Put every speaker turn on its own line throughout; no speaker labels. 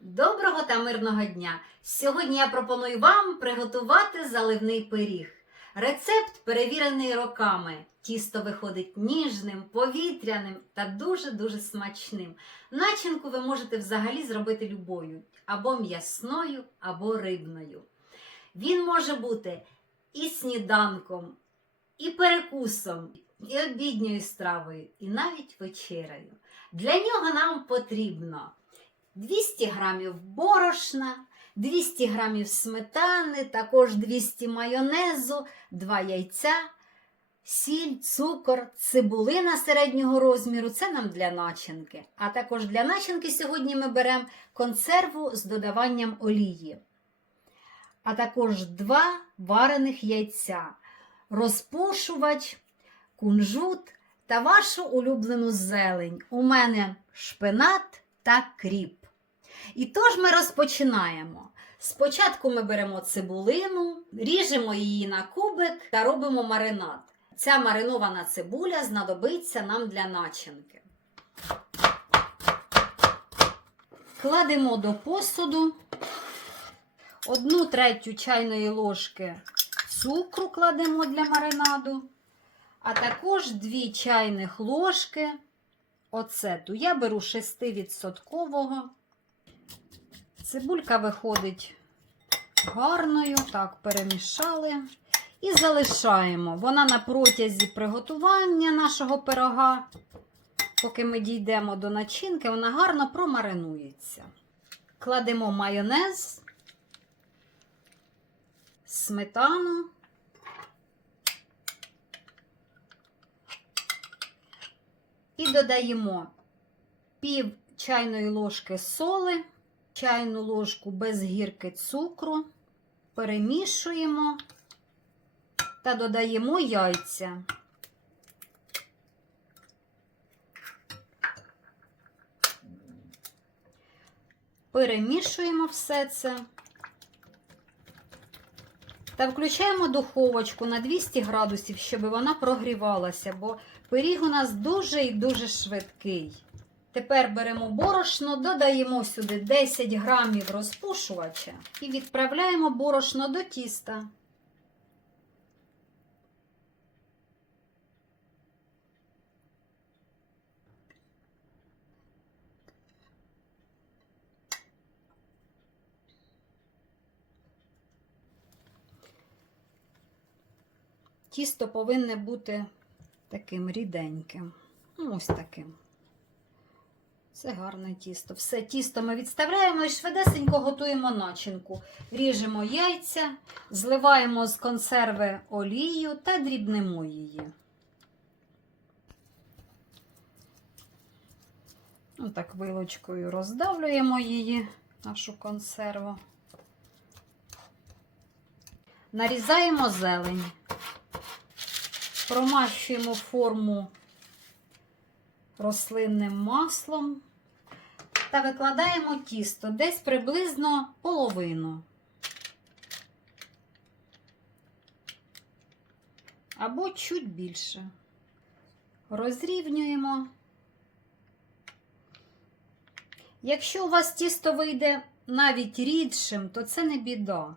Доброго та мирного дня! Сьогодні я пропоную вам приготувати заливний пиріг. Рецепт перевірений роками. Тісто виходить ніжним, повітряним та дуже-дуже смачним. Начинку ви можете взагалі зробити любою або м'ясною, або рибною. Він може бути і сніданком, і перекусом, і обідньою стравою, і навіть вечерею. Для нього нам потрібно 200 грамів борошна, 200 грамів сметани, також 200 майонезу, 2 яйця, сіль, цукор, цибулина середнього розміру. Це нам для начинки. А також для начинки сьогодні ми беремо консерву з додаванням олії. А також 2 варених яйця, розпушувач, кунжут та вашу улюблену зелень. У мене шпинат та кріп. І тож ми розпочинаємо. Спочатку ми беремо цибулину, ріжемо її на кубик та робимо маринад. Ця маринована цибуля знадобиться нам для начинки. Кладемо до посуду одну третю чайної ложки цукру кладемо для маринаду, а також 2 чайних ложки оцету. Я беру 6%. Цибулька виходить гарною, так, перемішали. І залишаємо. Вона на протязі приготування нашого пирога, поки ми дійдемо до начинки, вона гарно промаринується. Кладемо майонез, сметану. І додаємо пів чайної ложки соли, чайну ложку без гірки цукру, перемішуємо та додаємо яйця. Перемішуємо все це та включаємо духовочку на 200 градусів, щоб вона прогрівалася, бо пиріг у нас дуже і дуже швидкий. Тепер беремо борошно, додаємо сюди 10 грамів розпушувача і відправляємо борошно до тіста. Тісто повинне бути таким ріденьким. Ну, ось таким. Це гарне тісто. Все тісто ми відставляємо і швидесенько готуємо начинку. Ріжемо яйця, зливаємо з консерви олію та дрібнемо її. Отак вилочкою роздавлюємо її, нашу консерву. Нарізаємо зелень, промащуємо форму рослинним маслом та викладаємо тісто десь приблизно половину. Або чуть більше. Розрівнюємо. Якщо у вас тісто вийде навіть рідшим, то це не біда.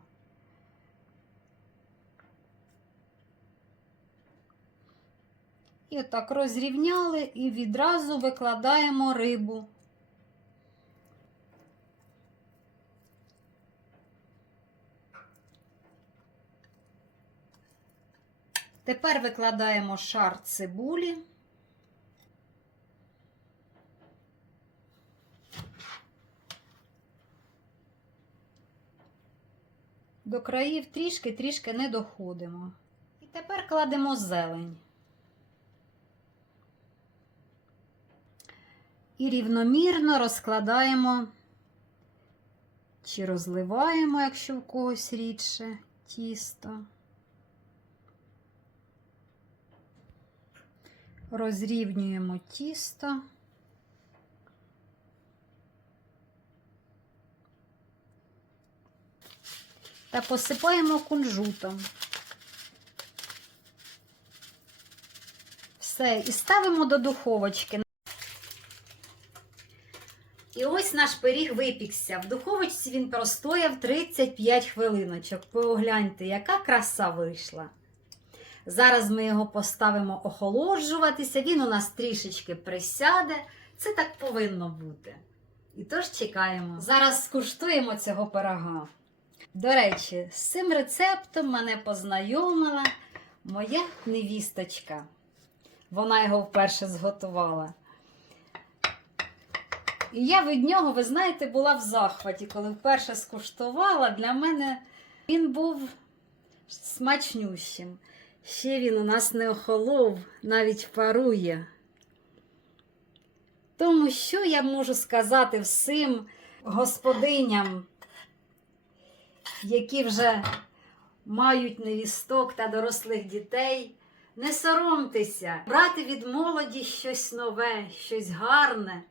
І отак розрівняли і відразу викладаємо рибу. Тепер викладаємо шар цибулі. До країв трішки-трішки не доходимо. І тепер кладемо зелень. І рівномірно розкладаємо чи розливаємо, якщо в когось рідше, тісто. Розрівнюємо тісто. Та посипаємо кунжутом. Все, і ставимо до духовочки. І ось наш пиріг випікся. В духовочці він простояв 35 хвилиночок. Погляньте, яка краса вийшла. Зараз ми його поставимо охолоджуватися, він у нас трішечки присяде. Це так повинно бути. І тож чекаємо. Зараз скуштуємо цього пирога. До речі, з цим рецептом мене познайомила моя невісточка. Вона його вперше зготувала. І я від нього, ви знаєте, була в захваті, коли вперше скуштувала. Для мене він був смачнющим. Ще він у нас не охолов, навіть парує. Тому що я можу сказати всім господиням, які вже мають невісток та дорослих дітей, не соромтеся, брати від молоді щось нове, щось гарне.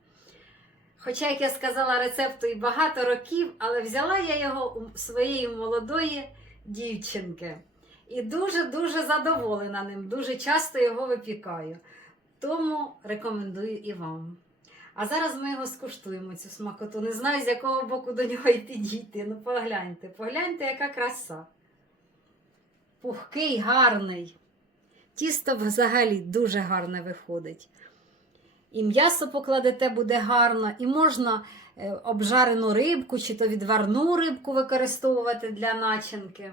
Хоча, як я сказала, рецепту і багато років, але взяла я його у своєї молодої дівчинки. І дуже-дуже задоволена ним. Дуже часто його випікаю. Тому рекомендую і вам. А зараз ми його скуштуємо, цю смакоту. Не знаю, з якого боку до нього і підійти. Ну, погляньте, погляньте, яка краса. Пухкий, гарний. Тісто взагалі дуже гарне виходить. І м'ясо покладете буде гарно, і можна е, обжарену рибку чи то відварну рибку використовувати для начинки.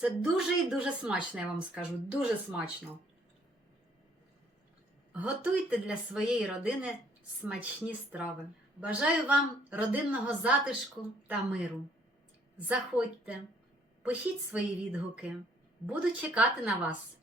Це дуже і дуже смачно, я вам скажу. Дуже смачно. Готуйте для своєї родини смачні страви. Бажаю вам родинного затишку та миру. Заходьте, пишіть свої відгуки. Буду чекати на вас.